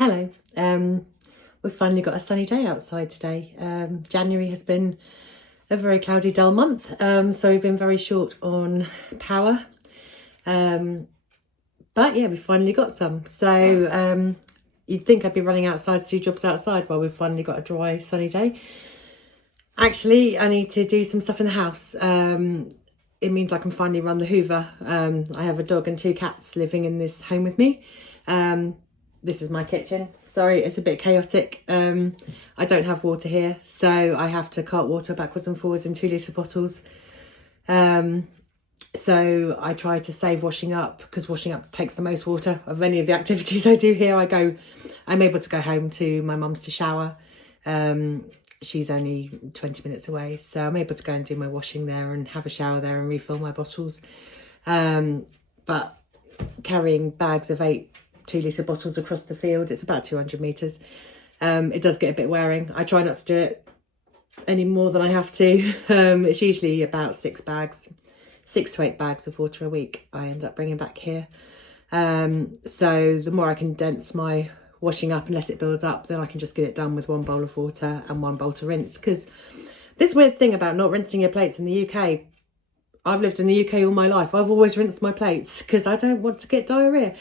Hello. We've finally got a sunny day outside today. January has been a very cloudy, dull month, so we've been very short on power. But yeah, we finally got some. So you'd think I'd be running outside to do jobs outside while we've finally got a dry, sunny day. Actually, I need to do some stuff in the house. It means I can finally run the Hoover. I have a dog and 2 cats living in this home with me. This is my kitchen. Sorry, it's a bit chaotic. I don't have water here, so I have to cart water backwards and forwards in 2-litre bottles. So I try to save washing up, because washing up takes the most water of any of the activities I do here. I'm able to go home to my mum's to shower. She's only 20 minutes away, so I'm able to go and do my washing there and have a shower there and refill my bottles. But carrying bags of 8 2-litre bottles across the field, it's about 200 metres. It does get a bit wearing. I try not to do it any more than I have to. It's usually about 6 to 8 bags of water a week I end up bringing back here. So the more I condense my washing up and let it build up, then I can just get it done with 1 bowl of water and 1 bowl to rinse. Because this weird thing about not rinsing your plates in the UK, I've lived in the UK all my life. I've always rinsed my plates because I don't want to get diarrhoea.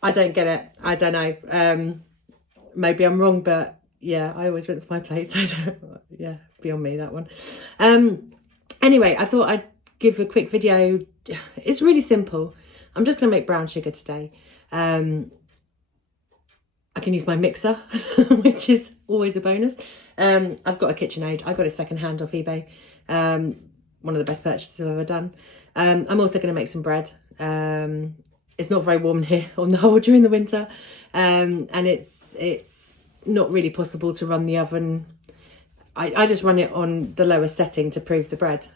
I don't get it. I don't know. Maybe I'm wrong, but yeah, I always rinse my plates. Yeah, beyond me, that one. Anyway, I thought I'd give a quick video. It's really simple. I'm just going to make brown sugar today. I can use my mixer, which is always a bonus. I've got a KitchenAid. I got it secondhand off eBay. One of the best purchases I've ever done. I'm also going to make some bread. It's not very warm here on the whole during the winter, and it's not really possible to run the oven. I just run it on the lowest setting to prove the bread,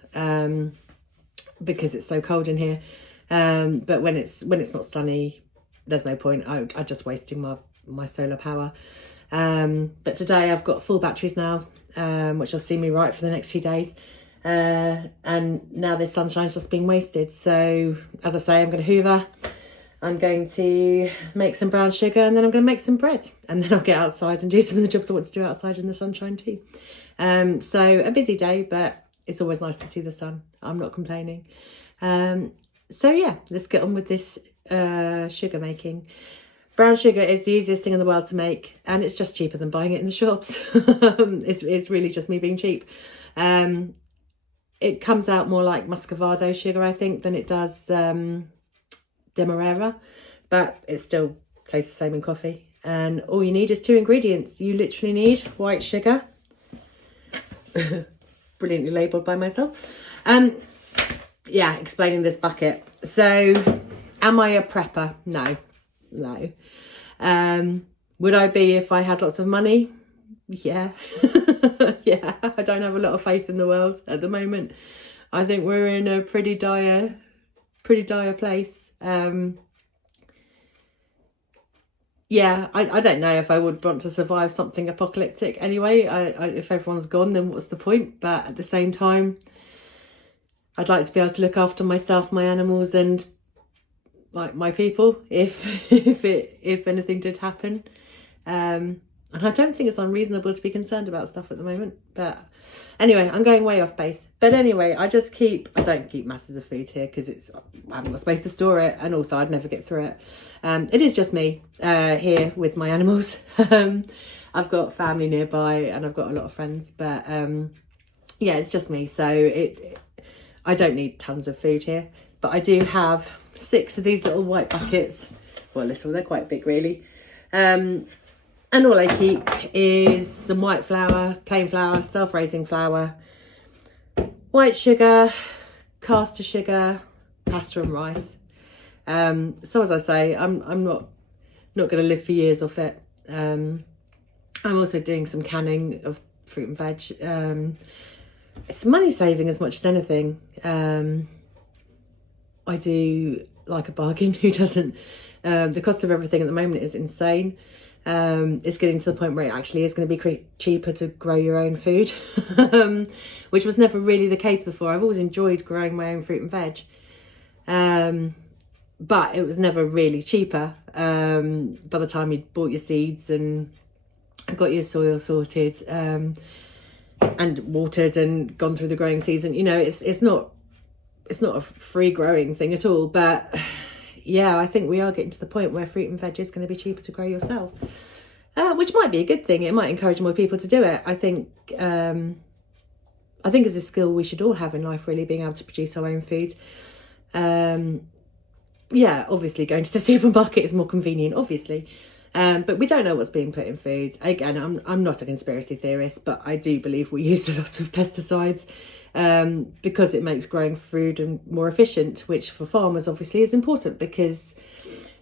because it's so cold in here. But when it's not sunny, there's no point. I'm just wasting my solar power. But today I've got full batteries now, which will see me right for the next few days. And now this sunshine's just being wasted. So as I say, I'm going to Hoover. I'm going to make some brown sugar, and then I'm going to make some bread, and then I'll get outside and do some of the jobs I want to do outside in the sunshine too. So a busy day, but it's always nice to see the sun. I'm not complaining. So yeah, let's get on with this sugar making. Brown sugar is the easiest thing in the world to make, and it's just cheaper than buying it in the shops. It's really just me being cheap. It comes out more like muscovado sugar, I think, than it does Demerara, but it still tastes the same in coffee. And all you need is 2 ingredients. You literally need white sugar, brilliantly labelled by myself. Yeah, explaining this bucket. So am I a prepper? No. Would I be if I had lots of money? Yeah. Yeah, I don't have a lot of faith in the world at the moment. I think we're in a pretty dire place. Yeah, I don't know if I would want to survive something apocalyptic anyway. If everyone's gone, then what's the point? But at the same time, I'd like to be able to look after myself, my animals, and like my people if anything did happen. And I don't think it's unreasonable to be concerned about stuff at the moment. But anyway, I'm going way off base. But anyway, I don't keep masses of food here because I haven't got space to store it. And also I'd never get through it. It is just me here with my animals. I've got family nearby and I've got a lot of friends. But yeah, it's just me. So I don't need tons of food here. But I do have 6 of these little white buckets. Well, they're quite big really. And all I keep is some white flour, plain flour, self-raising flour, white sugar, caster sugar, pasta and rice. So as I say, I'm not going to live for years off it. I'm also doing some canning of fruit and veg. It's money saving as much as anything. I do like a bargain. Who doesn't? The cost of everything at the moment is insane. It's getting to the point where it actually is going to be cheaper to grow your own food, which was never really the case before. I've always enjoyed growing my own fruit and veg, but it was never really cheaper. by the time you'd bought your seeds and got your soil sorted, and watered and gone through the growing season. You know, it's not a free growing thing at all. But yeah, I think we are getting to the point where fruit and veg is going to be cheaper to grow yourself, which might be a good thing. It might encourage more people to do it. I think it's a skill we should all have in life, really, being able to produce our own food. Yeah, obviously going to the supermarket is more convenient, obviously. But we don't know what's being put in foods. Again, I'm not a conspiracy theorist, but I do believe we use a lot of pesticides because it makes growing food more efficient, which for farmers obviously is important, because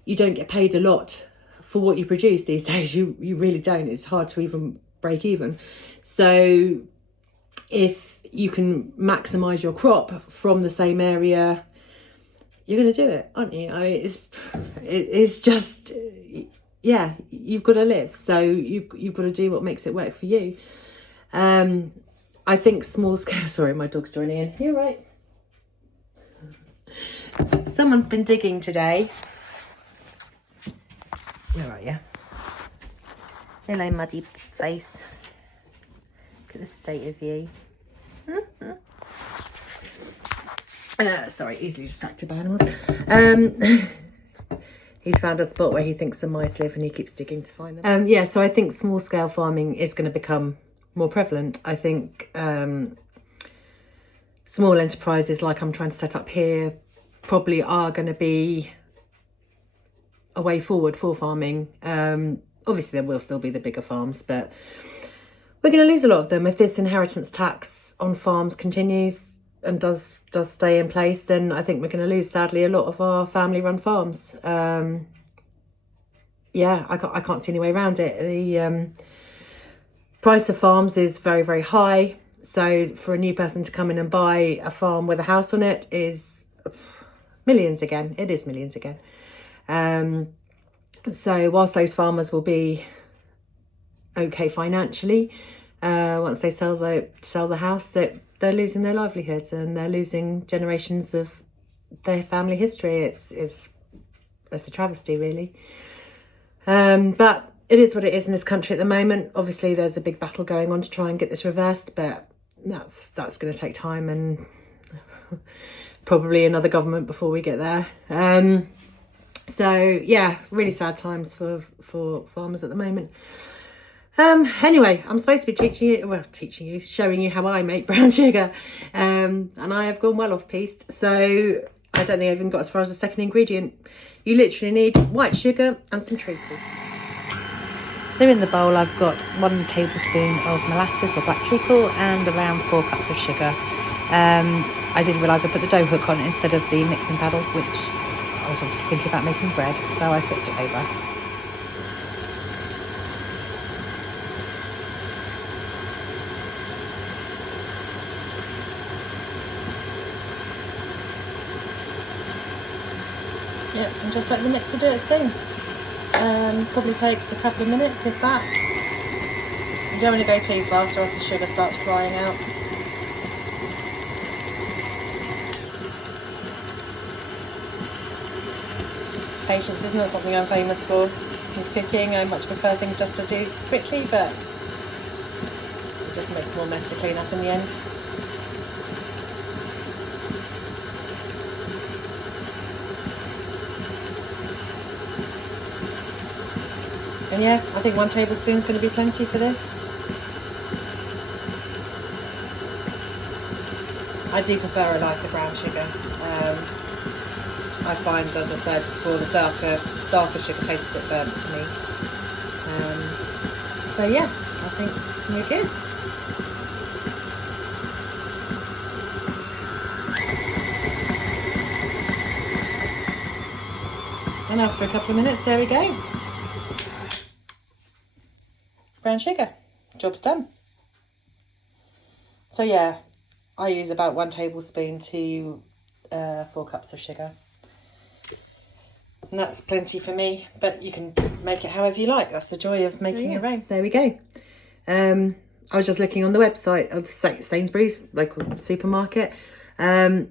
you don't get paid a lot for what you produce these days. You really don't. It's hard to even break even. So if you can maximise your crop from the same area, you're going to do it, aren't you? I mean, it's just, yeah, you've got to live, so you've got to do what makes it work for you. I think small scale. Sorry, my dog's joining in. You're right. Someone's been digging today. Where are you? Hello, muddy face. Look at the state of you. Sorry, easily distracted by animals. He's found a spot where he thinks the mice live, and he keeps digging to find them. Yeah, so I think small scale farming is going to become more prevalent. I think small enterprises like I'm trying to set up here probably are going to be a way forward for farming. Obviously there will still be the bigger farms, but we're going to lose a lot of them if this inheritance tax on farms continues and does stay in place. Then I think we're going to lose, sadly, a lot of our family run farms. Yeah, I can't see any way around it. The price of farms is very, very high. So for a new person to come in and buy a farm with a house on it is millions again. It is millions again. So whilst those farmers will be okay financially, once they sell the house, they're losing their livelihoods and they're losing generations of their family history. It's a travesty, really. But it is what it is in this country at the moment. Obviously, there's a big battle going on to try and get this reversed, but that's going to take time and probably another government before we get there. So yeah, really sad times for farmers at the moment. Anyway, I'm supposed to be showing you how I make brown sugar. And I have gone well off piste. So I don't think I even got as far as the second ingredient. You literally need white sugar and some treacle. So in the bowl, I've got 1 tablespoon of molasses or black treacle and around 4 cups of sugar. I didn't realise I put the dough hook on instead of the mixing paddle, which I was obviously thinking about making bread, so I switched it over. Yep, and just let the mixer do its thing. Probably takes a couple of minutes, if that. You don't want to go too fast or else the sugar starts drying out. Patience is not something I'm famous for in cooking. I much prefer things just to do quickly, but it just makes more mess to clean up in the end. And yeah, I think 1 tablespoon is going to be plenty for this. I do prefer a lighter brown sugar. I find, as I said before, the darker sugar tastes a bit burnt to me. So yeah, I think we're good. And after a couple of minutes, there we go. Brown sugar, job's done. So yeah, I use about 1 tablespoon to 4 cups of sugar. And that's plenty for me, but you can make it however you like. That's the joy of making your own. There we go. I was just looking on the website of Sainsbury's, local supermarket, and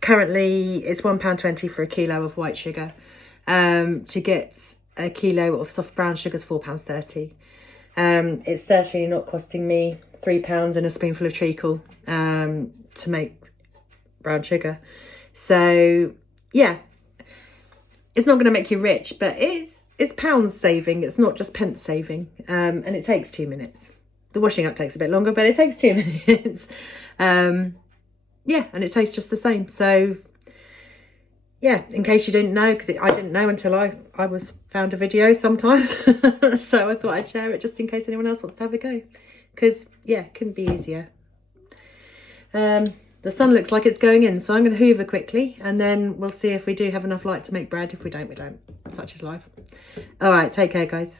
currently it's £1.20 for a kilo of white sugar. To get a kilo of soft brown sugar is £4.30. It's certainly not costing me £3 and a spoonful of treacle to make brown sugar. So yeah, it's not going to make you rich, but it's pounds saving. It's not just pence saving. And it takes 2 minutes. The washing up takes a bit longer, but it takes 2 minutes. Yeah, and it tastes just the same. So yeah, in case you didn't know, because I didn't know until I found a video sometime. So I thought I'd share it just in case anyone else wants to have a go. Because yeah, it couldn't be easier. The sun looks like it's going in, so I'm going to hoover quickly, and then we'll see if we do have enough light to make bread. If we don't, we don't. Such is life. All right, take care, guys.